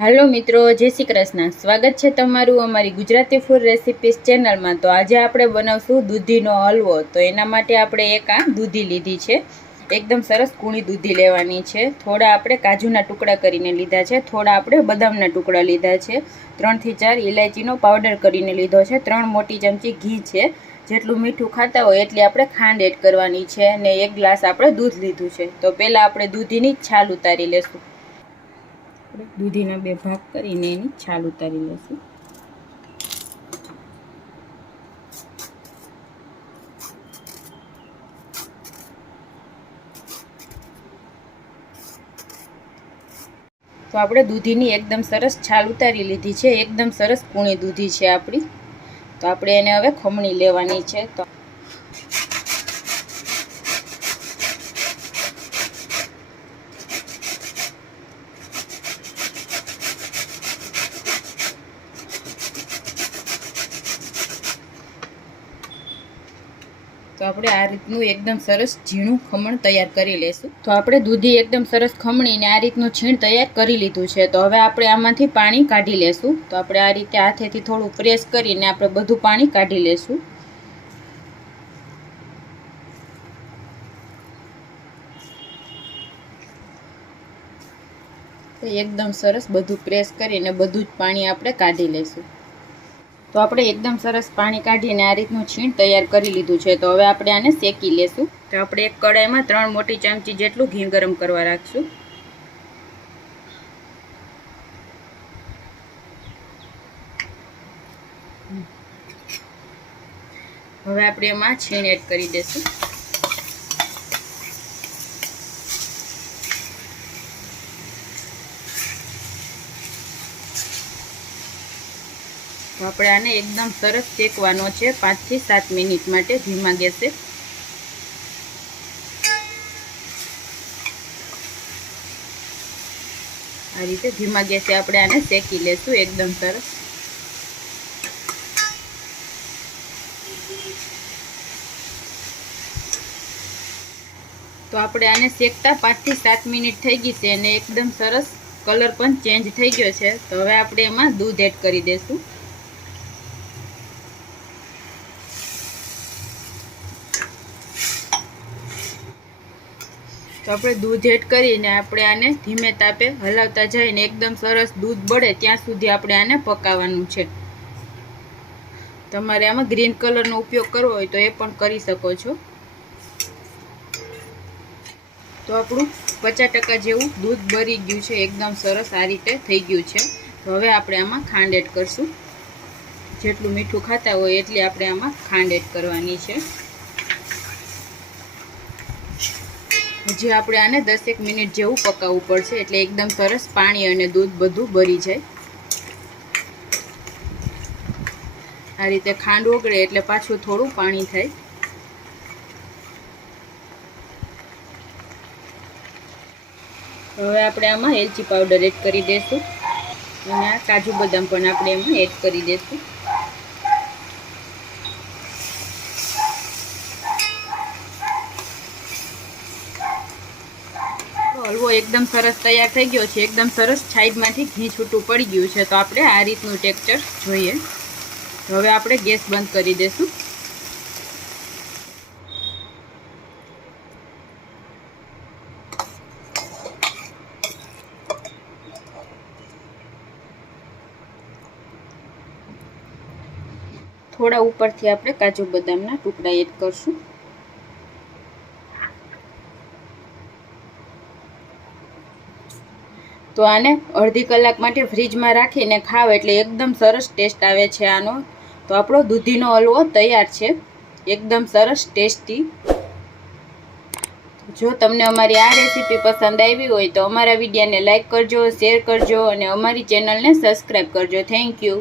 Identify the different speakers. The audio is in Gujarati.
Speaker 1: હાલો મિત્રો, જય શ્રી કૃષ્ણ. સ્વાગત છે તમારું અમારી ગુજરાતી ફૂડ રેસિપીસ ચેનલમાં. તો આજે આપણે બનાવશું દૂધીનો હલવો. તો એના માટે આપણે એક આ દૂધી લીધી છે. એકદમ સરસ કૂણી દૂધી લેવાની છે. થોડા આપણે કાજુના ટુકડા કરીને લીધા છે. થોડા આપણે બદામના ટુકડા લીધા છે. ત્રણથી ચાર ઇલાયચીનો પાવડર કરીને લીધો છે. ત્રણ મોટી ચમચી ઘી છે. જેટલું મીઠું ખાતા હોય એટલી આપણે ખાંડ એડ કરવાની છે અને એક ગ્લાસ આપણે દૂધ લીધું છે. તો પહેલાં આપણે દૂધીની છાલ ઉતારી લેશું. આપણે દૂધીના બે ભાગ કરીને એની છાલ ઉતારી લઈશું. તો આપણે દૂધીની એકદમ સરસ છાલ ઉતારી લીધી છે. એકદમ સરસ કૂણી દૂધી છે આપણી. તો આપણે એને હવે ખમણી લેવાની છે. તો તો આપણે આ રીતનું એકદમ સરસ ઝીણું ખમણ તૈયાર કરી લઈશું તો આપણે દૂધી એકદમ સરસ ખમણીને આ રીતનું છીણ તૈયાર કરી લીધું છે. તો હવે આપણે આમાંથી પાણી કાઢી લેશું. તો આપણે આ રીતે હાથેથી થોડું પ્રેસ કરીને આપણે બધું પાણી કાઢી લેશું. એકદમ સરસ બધું પ્રેસ કરીને બધું જ પાણી આપણે કાઢી લઈશું તો આપણે એકદમ સરસ પાણી કાઢીને આ રીતનું છીણ તૈયાર કરી લીધું છે. તો હવે આપણે આને શેકી લેશું. તો આપણે એક કડાઈમાં ત્રણ મોટી ચમચી જેટલું ઘી ગરમ કરવા રાખશું. હવે આપણે એમાં છીણ એડ કરી દઈશું તો આપણે આને એકદમ સરસ શેકવાનો છે. પાંચથી સાત મિનિટ માટે ધીમા ગેસે. આ રીતે ધીમા ગેસે આપણે આને શેકી લેશું. એકદમ સરસ. તો આપણે આને શેકતા પાંચથી સાત મિનિટ થઈ ગઈ છે અને એકદમ સરસ કલર પણ ચેન્જ થઈ ગયો છે. તો હવે આપણે એમાં દૂધ એડ કરી દઈશું તો આપણે દૂધ એડ કરીને આપણે આને ધીમે તાપે હલાવતા જઈને એકદમ સરસ દૂધ બળે ત્યાં સુધી આપણે આને પકાવવાનું છે. તમારે આમાં ગ્રીન કલરનો ઉપયોગ કરવો હોય તો એ પણ કરી શકો છો. તો આપણું પચાસ ટકા જેવું દૂધ બળી ગયું છે, એકદમ સરસ આ રીતે થઈ ગયું છે. તો હવે આપણે આમાં ખાંડ એડ કરશું. જેટલું મીઠું ખાતા હોય એટલી આપણે આમાં ખાંડ એડ કરવાની છે. હજી આપણે આને દસેક મિનિટ જેવું પકાવવું પડશે એટલે એકદમ સરસ પાણી અને દૂધ બધું ભરી જાય. આ રીતે ખાંડ ઓગળે એટલે પાછું થોડું પાણી થાય. હવે આપણે આમાં એલચી પાવડર એડ કરી દઈશું અને કાજુ બદામ પણ આપણે એમાં એડ કરી દઈશું હલવો એકદમ સરસ તૈયાર થઈ ગયો છે. એકદમ સરસ સાઈડમાંથી ઘી છૂટું પડી ગયું છે. તો આપણે આ રીતનું ટેક્ચર જોઈએ. હવે આપણે ગેસ બંધ કરી દઈશું થોડા ઉપરથી આપણે કાજુ બદામના ટુકડા એડ કરશું. તો આને અડધી કલાક માટે ફ્રીજમાં રાખીને ખાવ એટલે એકદમ સરસ ટેસ્ટ આવે છે આનો. તો આપણો દૂધીનો હલવો તૈયાર છે. એકદમ સરસ ટેસ્ટી. જો તમને અમારી આ રેસીપી પસંદ આવી હોય તો અમારા વિડીયાને લાઇક કરજો, શેર કરજો અને અમારી ચેનલને સબસ્ક્રાઈબ કરજો. Thank you.